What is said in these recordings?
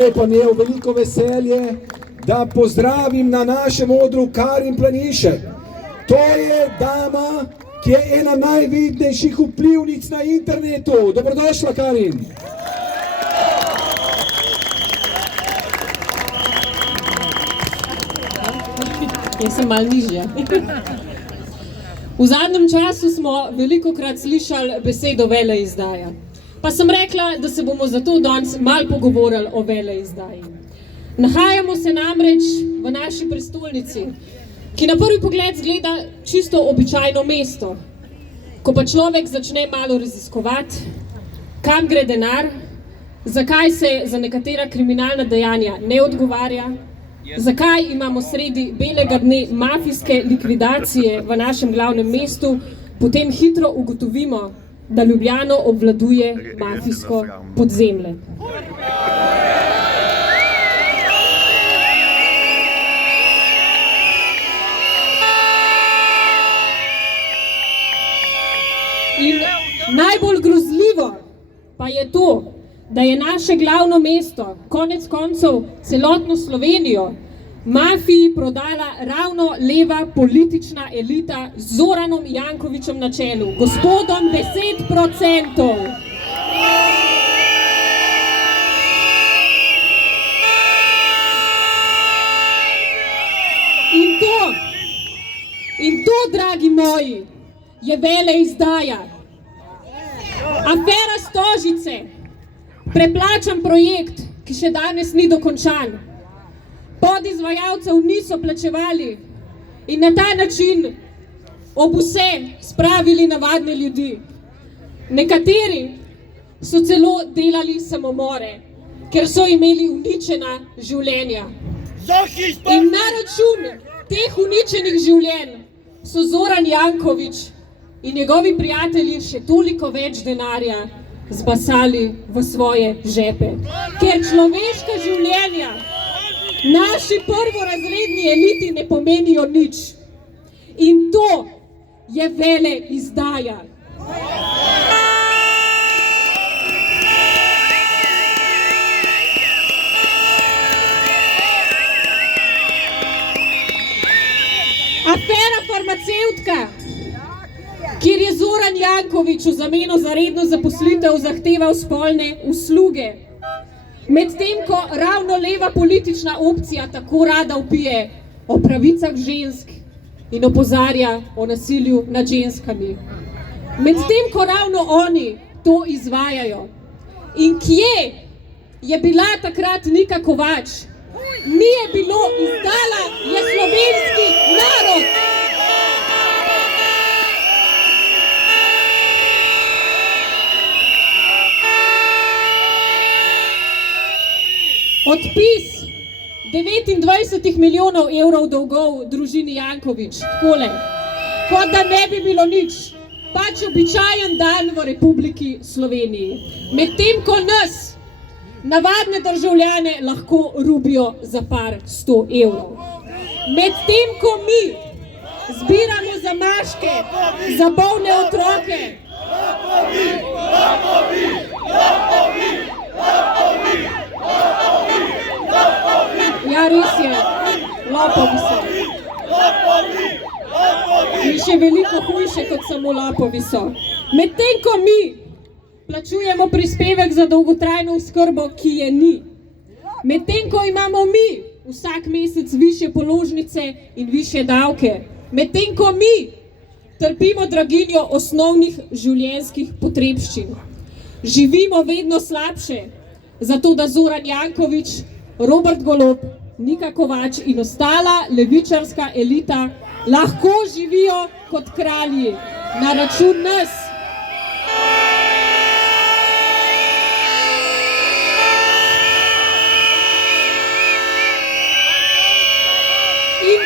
Pa imel veliko veselje, da pozdravim na našem odru Karin Planišek. To je dama, ki je ena najvidnejših vplivnic na internetu. Dobrodošla, Karin. Jaz sem malo nižja. V zadnjem času smo velikokrat slišali besedo veleizdaja. Pa sem rekla, da se bomo zato danes malo pogovorili o veleizdaji. Nahajamo se namreč v naši prestolnici, ki na prvi pogled zgleda čisto običajno mesto. Ko pa človek začne malo raziskovati, kam gre denar, zakaj se za nekatera kriminalna dejanja ne odgovarja, zakaj imamo sredi belega dne mafijske likvidacije v našem glavnem mestu, potem hitro ugotovimo, da Ljubljano obvladuje mafijsko podzemlje. In najbolj grozljivo pa je to, da je naše glavno mesto, konec koncev celotno Slovenijo, mafiji prodala ravno leva politična elita z Zoranom Jankovićem na čelu, gospodom 10%. In to, dragi moji, je veleizdaja. Afera Stožice, preplačan projekt, ki še danes ni dokončan. Podizvajalcev niso plačevali in na ta način ob vse spravili navadne ljudi. Nekateri so celo delali samomore, ker so imeli uničena življenja. In na račun teh uničenih življenj so Zoran Janković in njegovi prijatelji še toliko več denarja zbasali v svoje žepe. Ker človeška življenja naši prvorazredni eliti ne pomenijo nič. In to je veleizdaja. Afera farmacevtka, kjer je Zoran Janković v zameno za redno zaposlitev zahteval spolne usluge. Medtem ko ravno leva politična opcija tako rada vpije o pravicah žensk in opozarja o nasilju nad ženskami. Medtem ko ravno oni to izvajajo. In kje je bila takrat Nika Kovač? Ni je bilo, izdala je slovenski narod. Odpis 29 milijonov evrov dolgov družini Janković, takole, kot da ne bi bilo nič, pač običajen dan v Republiki Sloveniji. Medtem ko nas, navadne državljane, lahko rubijo za par 100 evrov. Medtem ko mi zbiramo zamaške za bolne otroke, ja, res je, lopovi so. In še veliko hujše kot samo lopovi so. Medtem ko mi plačujemo prispevek za dolgotrajno oskrbo, ki je ni. Medtem ko imamo mi vsak mesec višje položnice in višje davke. Medtem ko mi trpimo draginjo osnovnih življenjskih potrebščin. Živimo vedno slabše, zato da Zoran Janković, Robert Golob, Nika Kovač in ostala levičarska elita lahko živijo kot kralji na račun nas. In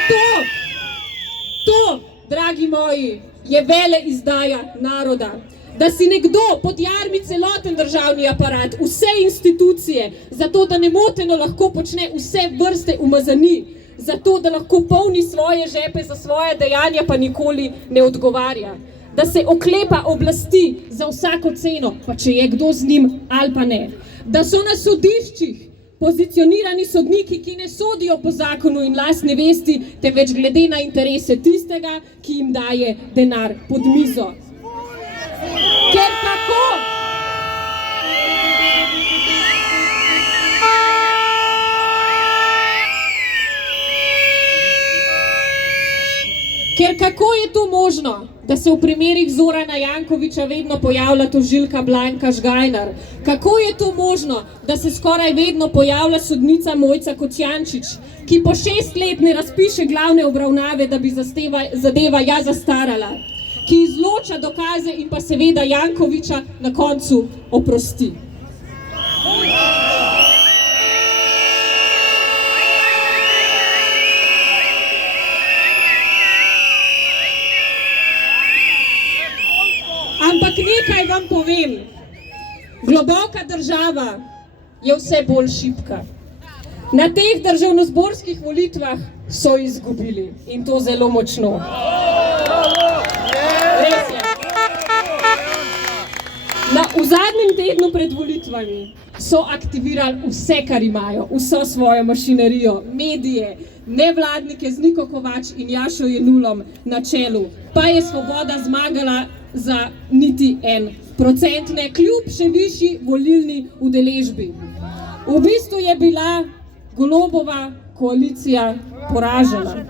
to, dragi moji, je veleizdaja naroda. Da si nekdo podjarmi celoten državni aparat, vse institucije, zato da nemoteno lahko počne vse vrste umazanij, zato da lahko polni svoje žepe za svoje dejanja, pa nikoli ne odgovarja. Da se oklepa oblasti za vsako ceno, pa če je kdo z njim ali pa ne. Da so na sodiščih pozicionirani sodniki, ki ne sodijo po zakonu in lastni vesti, temveč glede na interese tistega, ki jim daje denar pod mizo. Ker kako? Ker kako je to možno, da se v primerih Zorana Jankovića vedno pojavlja tožilka Blanka Žgajnar? Kako je to možno, da se skoraj vedno pojavlja sodnica Mojca Kocijančič, ki po 6 let ne razpiše glavne obravnave, da bi zadeva zastarala, ki izloča dokaze in pa seveda Jankovića na koncu oprosti? Ampak nekaj vam povem, globoka država je vse bolj šibka. Na teh državnozborskih volitvah so izgubili in to zelo močno. Res je. V zadnjem tednu pred volitvami so aktivirali vse, kar imajo, vso svojo mašinerijo, medije, nevladnike z Niko Kovač in Jašo Jenulom na čelu, pa je Svoboda zmagala za niti 1%, ne, kljub še višji volilni udeležbi. V bistvu je bila Golobova koalicija poražena.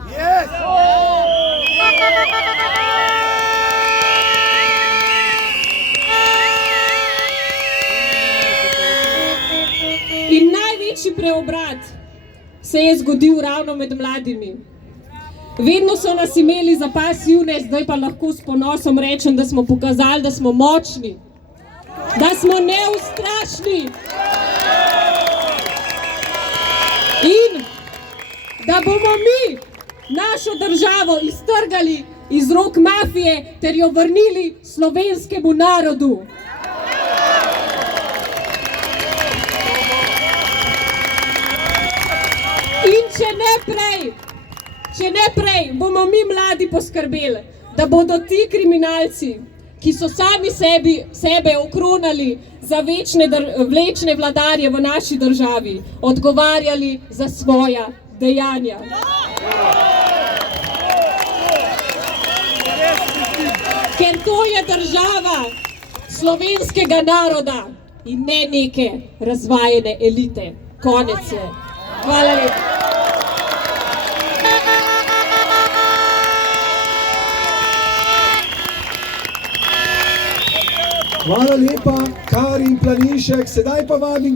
In največji preobrat se je zgodil ravno med mladimi. Vedno so nas imeli za pasivne, zdaj pa lahko s ponosom rečem, da smo pokazali, da smo močni, da smo neustrašni in da bomo mi našo državo iztrgali iz rok mafije ter jo vrnili slovenskemu narodu. In če ne prej, bomo mi mladi poskrbeli, da bodo ti kriminalci, ki so sami sebe okronali za vlečne vladarje v naši državi, odgovarjali za svoja dejanja. Ker to je država slovenskega naroda in ne neke razvajene elite. Konec je. Hvala lepa. Hvala lepa, Karin Planinšek, sedaj pa vabim